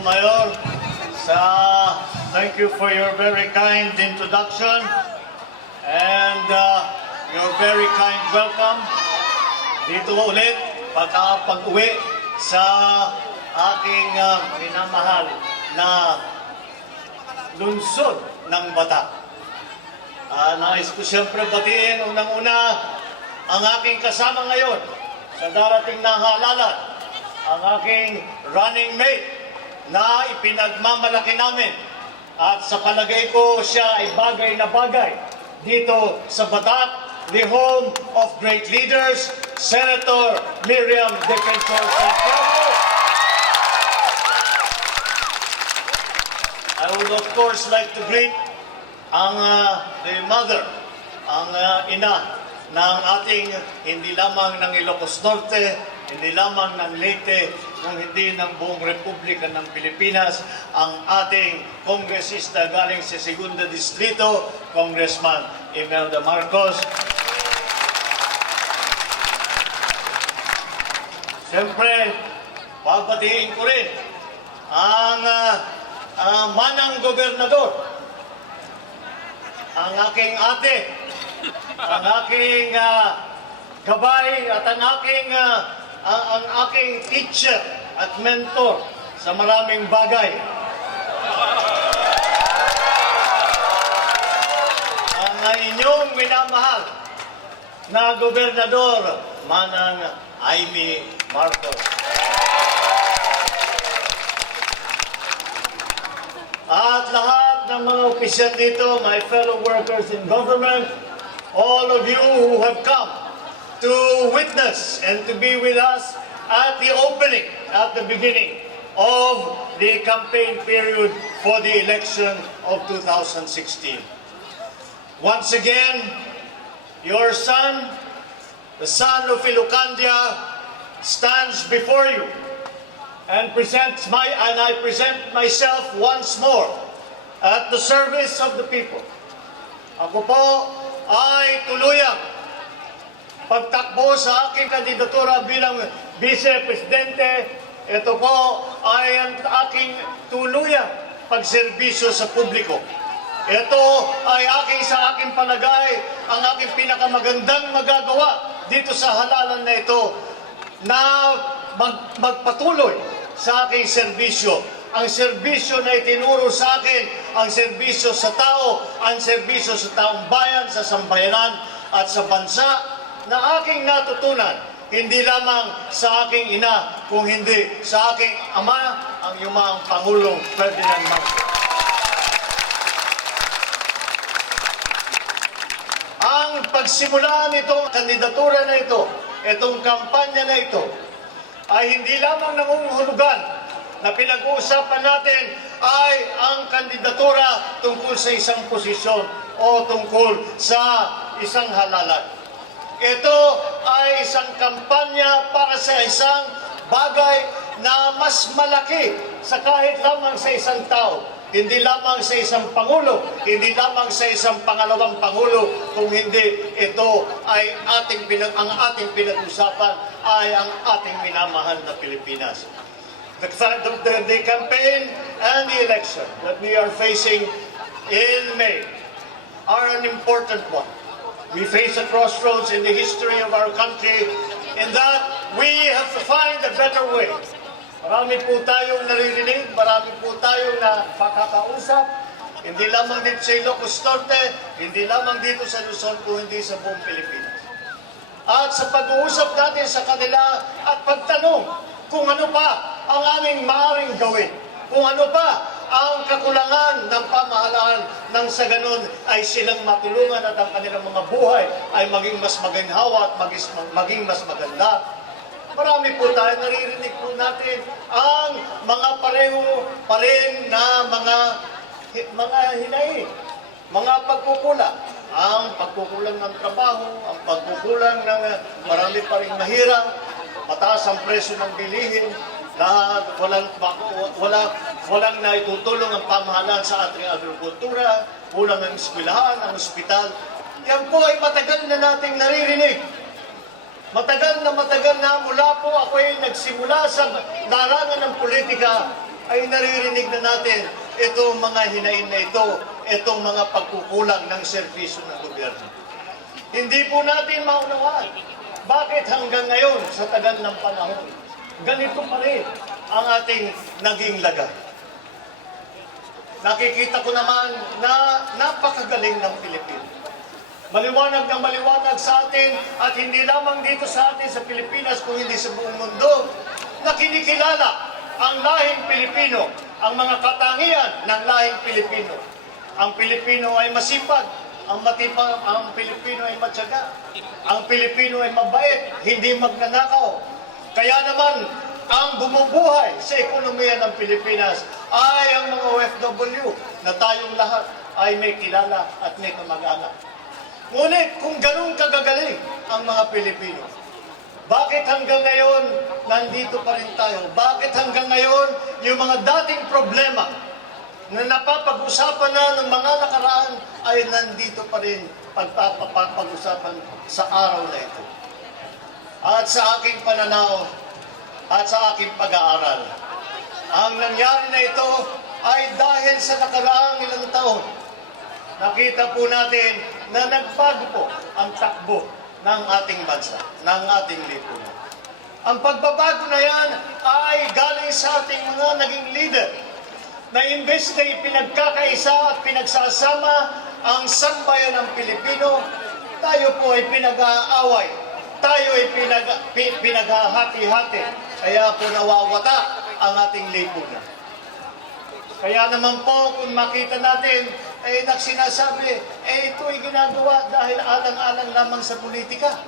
Mayor, thank you for your very kind introduction and your very kind welcome dito ulit pag-uwi sa aking minamahal na lungsod ng Batak. Nais ko siyempre batiin unang-una ang aking kasama ngayon sa darating na halalan, ang aking running mate na ipinagmamalaki namin at sa palagay ko siya ay bagay na bagay dito sa Batak, the home of great leaders, Senator Miriam Defensor Santiago. I would of course like to greet the mother, ang ina ng ating hindi lamang ng Ilocos Norte, hindi lamang ng Leyte, kung hindi ng buong Republika ng Pilipinas, ang ating kongresista galing sa Segunda Distrito, Congressman Imelda Marcos. Siyempre, babatiin ko rin ang manang gobernador, ang aking ate, ang aking gabay at ang aking teacher at mentor sa maraming bagay. Ang inyong minamahal na gobernador, Manang Amy Marcos. At lahat ng mga opisyal dito, my fellow workers in government, all of you who have come to witness and to be with us at the opening, at the beginning of the campaign period for the election of 2016. Once again, your son, the son of Ilocandia, stands before you and I present myself once more at the service of the people. Ako po ay tuluyang pagtakbo sa aking kandidatura bilang Vice-Presidente. Ito po ay ang aking tuluyang pagserbisyo sa publiko. Ito ay sa aking palagay, ang aking pinakamagandang magagawa dito sa halalan na ito na magpatuloy sa aking serbisyo. Ang serbisyo na itinuro sa akin, ang serbisyo sa tao, ang serbisyo sa taong bayan, sa sambayanan at sa bansa, na aking natutunan, hindi lamang sa aking ina, kung hindi sa aking ama, ang yumang Pangulong Ferdinand Marcos. Ang pagsimula nitong kandidatura na ito, itong kampanya na ito, ay hindi lamang nangungulugan na pinag-uusapan natin ay ang kandidatura tungkol sa isang posisyon o tungkol sa isang halalan. Ito ay isang kampanya para sa isang bagay na mas malaki sa kahit lamang sa isang tao. Hindi lamang sa isang Pangulo, hindi lamang sa isang pangalawang Pangulo, kung hindi ito ay ang ating pinag-usapan ay ang ating minamahal na Pilipinas. The campaign and the election that we are facing in May are an important one. We face a crossroads in the history of our country in that we have to find a better way. Marami po tayong naririnig, marami po tayong nakakausap, hindi lamang dito sa Ilocos Norte, hindi lamang dito sa Luzon, kung hindi sa buong Pilipinas. At sa pag-uusap natin sa kanila at pagtanong kung ano pa ang aming maaaring gawin, kung ano pa ang kakulangan ng pamahalaan nang sa ganun ay silang matulungan at ang kanilang mga buhay ay maging mas maginhawa at maging mas maganda. Marami po tayo, naririnig po natin ang mga pareho pa rin na mga hinaing, mga pagpupula. Ang pagkukulang ng trabaho, ang pagkukulang ng marami pa rin mahirap, mataas ang presyo ng bilihin, na walang naitutulong ang pamahalaan sa ating agrikultura, kulang ang eskwelahan, ang ospital. Yan po ay matagal na nating naririnig. Matagal na mula po ako ay nagsimula sa larangan ng politika, ay naririnig na natin itong mga hinain na ito, itong mga pagkukulang ng serbisyo ng gobyerno. Hindi po natin maunawaan bakit hanggang ngayon sa tagal ng panahon, ganito pa rin ang ating naging lagay. Nakikita ko naman na napakagaling ng Pilipino. Maliwanag na maliwanag sa atin at hindi lamang dito sa atin sa Pilipinas kung hindi sa buong mundo na kinikilala ang lahing Pilipino, ang mga katangian ng lahing Pilipino. Ang Pilipino ay masipag, ang matipang, ang Pilipino ay matyaga, ang Pilipino ay mabait, hindi magnanakaw. Kaya naman, ang bumubuhay sa ekonomiya ng Pilipinas ay ang mga OFW na tayong lahat ay may kilala at may kamag-anak. Ngunit kung ganun kagagaling ang mga Pilipino, bakit hanggang ngayon nandito pa rin tayo? Bakit hanggang ngayon yung mga dating problema na napapag-usapan na ng mga nakaraan ay nandito pa rin pag-usapan sa araw na ito? At sa aking pananaw at sa aking pag-aaral, ang nangyari na ito ay dahil sa nakaraang ilang taon. Nakita po natin na nagbago po ang takbo ng ating bansa, ng ating lipunan. Ang pagbabago na yan ay galing sa ating mga naging leader na imbes na ipinagkakaisa at pinagsasama ang sambayan ng Pilipino, tayo po ay pinag-aaway, tayo ay pinaghahati-hati, kaya po nawawata ang ating lipunan. Kaya naman po, kung makita natin, nagsinasabi, ito ay ginagawa dahil alang-alang lamang sa politika.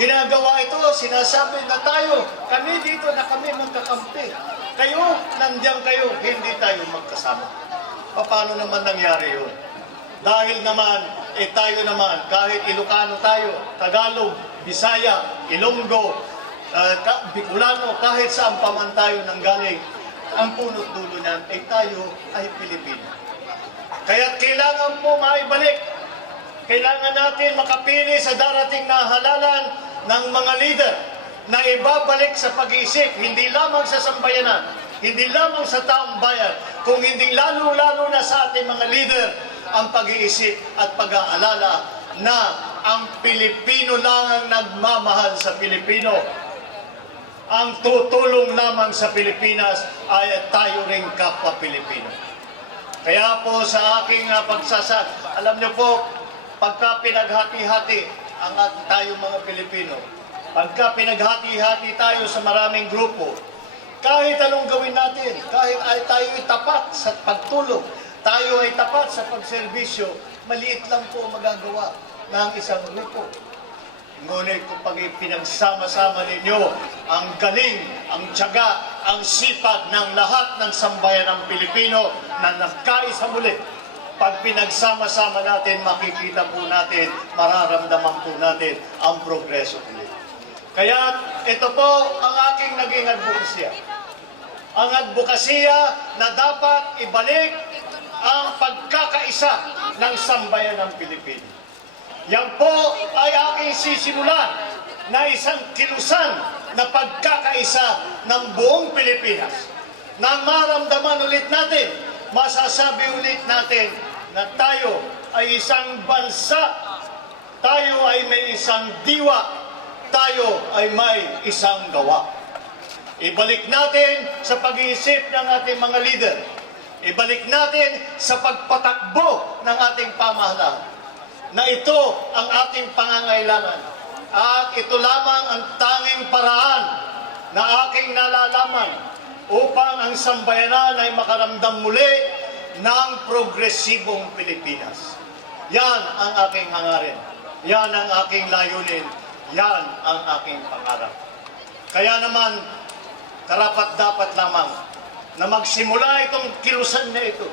Ginagawa ito, sinasabi na tayo, kami dito na kami magkakampi. Kayo, nandiyan kayo, hindi tayo magkasama. Paano naman nangyari yun? Dahil naman, tayo naman, kahit Ilocano tayo, Tagalog, Bisaya, Ilonggo, Bicolano, kahit saan pa man tayo nanggaling, ang punot dulo niyan ay tayo ay Pilipino. Kaya kailangan po maibalik. Kailangan natin makapili sa darating na halalan ng mga leader na ibabalik sa pag-iisip, hindi lamang sa sambayanan, hindi lamang sa taong bayan, kung hindi lalo-lalo na sa ating mga leader ang pag-iisip at pag-aalala na ang Pilipino lang ang nagmamahal sa Pilipino. Ang tutulong lamang sa Pilipinas ay tayo ring kapwa Pilipino. Kaya po sa aking alam niyo po, pagka pinaghati-hati ang tayo mga Pilipino, pagka pinaghati-hati tayo sa maraming grupo, kahit anong gawin natin, kahit ay tayo ay tapat sa pagtulong, tayo ay tapat sa pagserbisyo, maliit lang po magagawa ng isang grupo. Ngunit kung pinagsama-sama ninyo ang galing, ang tiyaga, ang sipag ng lahat ng sambayan ng Pilipino na nagkaisa muli, pag pinagsama-sama natin, makikita po natin, mararamdaman po natin ang progreso ulit. Kaya ito po ang aking naging advokasya. Ang advokasya na dapat ibalik ang pagkakaisa ng sambayan ng Pilipino. Yan po ay aking sisimulan na isang kilusan na pagkakaisa ng buong Pilipinas. Na maramdaman ulit natin, masasabi ulit natin na tayo ay isang bansa, tayo ay may isang diwa, tayo ay may isang gawa. Ibalik natin sa pag-iisip ng ating mga leader. Ibalik natin sa pagpatakbo ng ating pamahalaan na ito ang ating pangangailangan. At ito lamang ang tanging paraan na aking nalalaman upang ang sambayanan ay makaramdam muli ng progresibong Pilipinas. Yan ang aking hangarin. Yan ang aking layunin. Yan ang aking pangarap. Kaya naman, karapat-dapat lamang na magsimula itong kilusan na ito.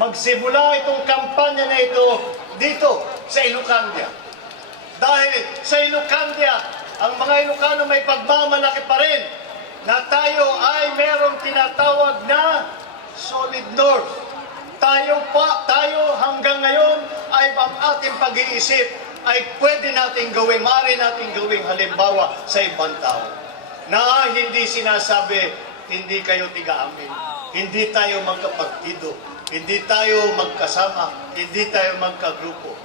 Magsimula itong kampanya na ito dito sa Ilocandia. Dahil sa Ilocandia, ang mga Ilocano may pagmamalaki pa rin na tayo ay merong tinatawag na Solid North. Tayo hanggang ngayon ay ang ating pag-iisip ay pwede natin gawin, maaari natin gawing halimbawa sa ibang tao. Na hindi sinasabi, hindi kayo tiga-amin, hindi tayo magkapagtido, hindi tayo magkasama, hindi tayo magkagrupo.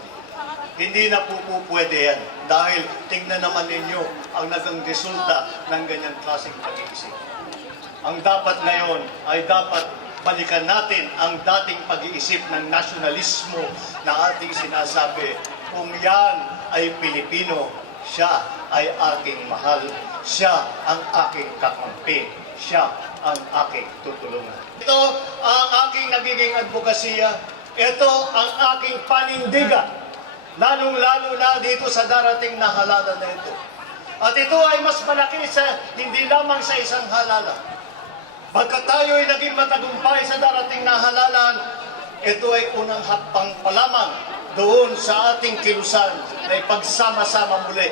Hindi na po pwede yan. Dahil tingnan naman ninyo ang naging resulta ng ganyang klaseng pag-iisip. Ang dapat ngayon ay dapat balikan natin ang dating pag-iisip ng nasyonalismo na ating sinasabi, kung yan ay Pilipino, siya ay aking mahal, siya ang aking kakampi, siya ang aking tutulungan. Ito ang aking nagiging advokasya, ito ang aking panindigan, lalong-lalo na dito sa darating na halalan na ito. At ito ay mas malaki hindi lamang sa isang halalan. Pagka tayo ay naging matagumpay sa darating na halalan, ito ay unang hakbang pa lamang doon sa ating kilusan na ipagsama-sama muli,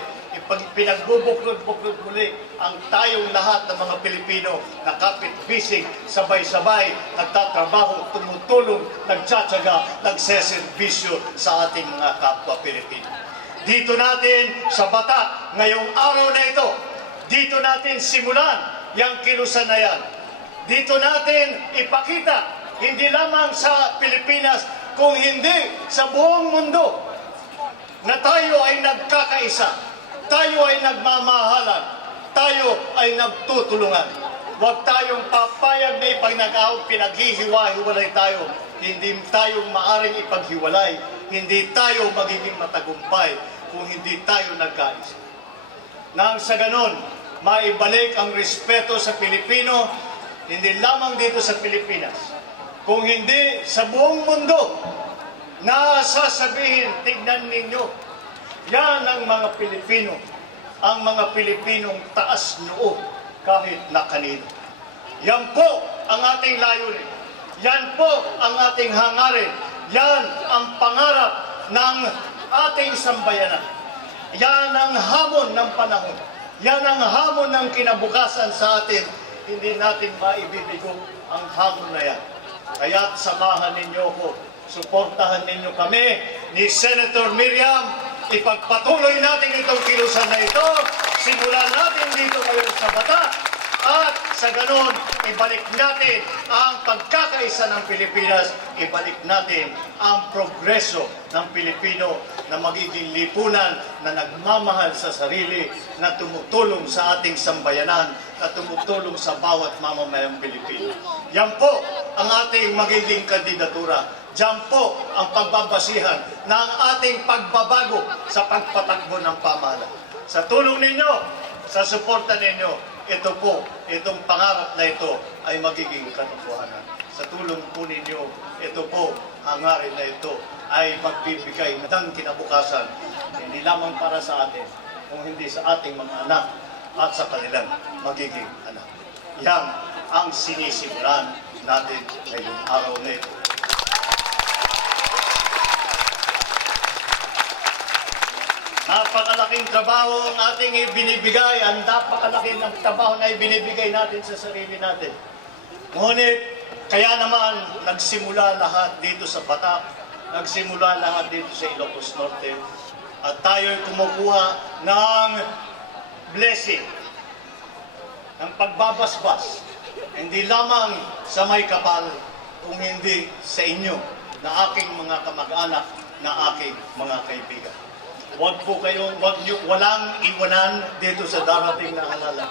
pinagbubukod-bukod muli ang tayong lahat ng mga Pilipino na kapit-bisig, sabay-sabay, nagtatrabaho, tumutulong, nagtsatsaga, nagseservisyo sa ating mga kapwa Pilipino. Dito natin sa Batak, ngayong araw na ito, dito natin simulan yung kilusan na yan. Dito natin ipakita, hindi lamang sa Pilipinas, kung hindi sa buong mundo, na tayo ay nagkakaisa, tayo ay nagmamahalan, tayo ay nagtutulungan. Huwag tayong papayag na ipagnagaw, pinaghihiwa-hiwalay tayo. Hindi tayo maaring ipaghiwalay, hindi tayo magiging matagumpay kung hindi tayo nagkaisa. Nang sa ganon, maibalik ang respeto sa Pilipino, hindi lamang dito sa Pilipinas, kung hindi sa buong mundo, na sasabihin, tignan ninyo, yan ang mga Pilipino, ang mga Pilipinong taas noo kahit na kanino. Yan po ang ating layunin. Yan po ang ating hangarin. Yan ang pangarap ng ating sambayanan. Yan ang hamon ng panahon. Yan ang hamon ng kinabukasan sa atin. Hindi natin maibibigo ang hamon na yan. Kaya't samahan ninyo ko, suportahan ninyo kami ni Senator Miriam. Ipagpatuloy natin itong kilusan na ito. Simulan natin dito ngayon sa Batak. At sa ganon, ibalik natin ang pagkakaisa ng Pilipinas. Ibalik natin ang progreso ng Pilipino na magiging lipunan na nagmamahal sa sarili, na tumutulong sa ating sambayanan, na tumutulong sa bawat mamamayang Pilipino. Yan po ang ating magiging kandidatura. Diyan po ang pagbabasihan ng ating pagbabago sa pagpatakbo ng pamahalaan. Sa tulong ninyo, sa suporta ninyo, ito po, itong pangarap na ito ay magiging katotohanan. Sa tulong po ninyo, ito po, hangarin na ito ay magbibigay ng kinabukasan, hindi lamang para sa atin, kung hindi sa ating mga anak at sa kanilang magiging anak. Yan ang sinisimulan natin ngayong araw na ito. Napakalaking trabaho ang ating ibinibigay, ang napakalaki ng trabaho na ibinibigay natin sa sarili natin. Ngunit, kaya naman nagsimula lahat dito sa Batak, nagsimula lahat dito sa Ilocos Norte, at tayo'y kumukuha ng blessing, ng pagbabasbas, hindi lamang sa may kapal, kung hindi sa inyo, na aking mga kamag-anak, na aking mga kaibigan. Walang iwanan dito sa darating na halalan.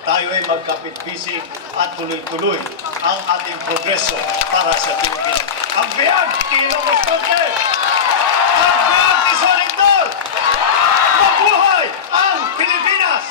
Tayo ay magkapit-bisig at tuloy-tuloy ang ating progreso para sa Pilipinas. Ang biyag, Ilocos Norte! Ang biyag, Solid North! Mabuhay ang Pilipinas!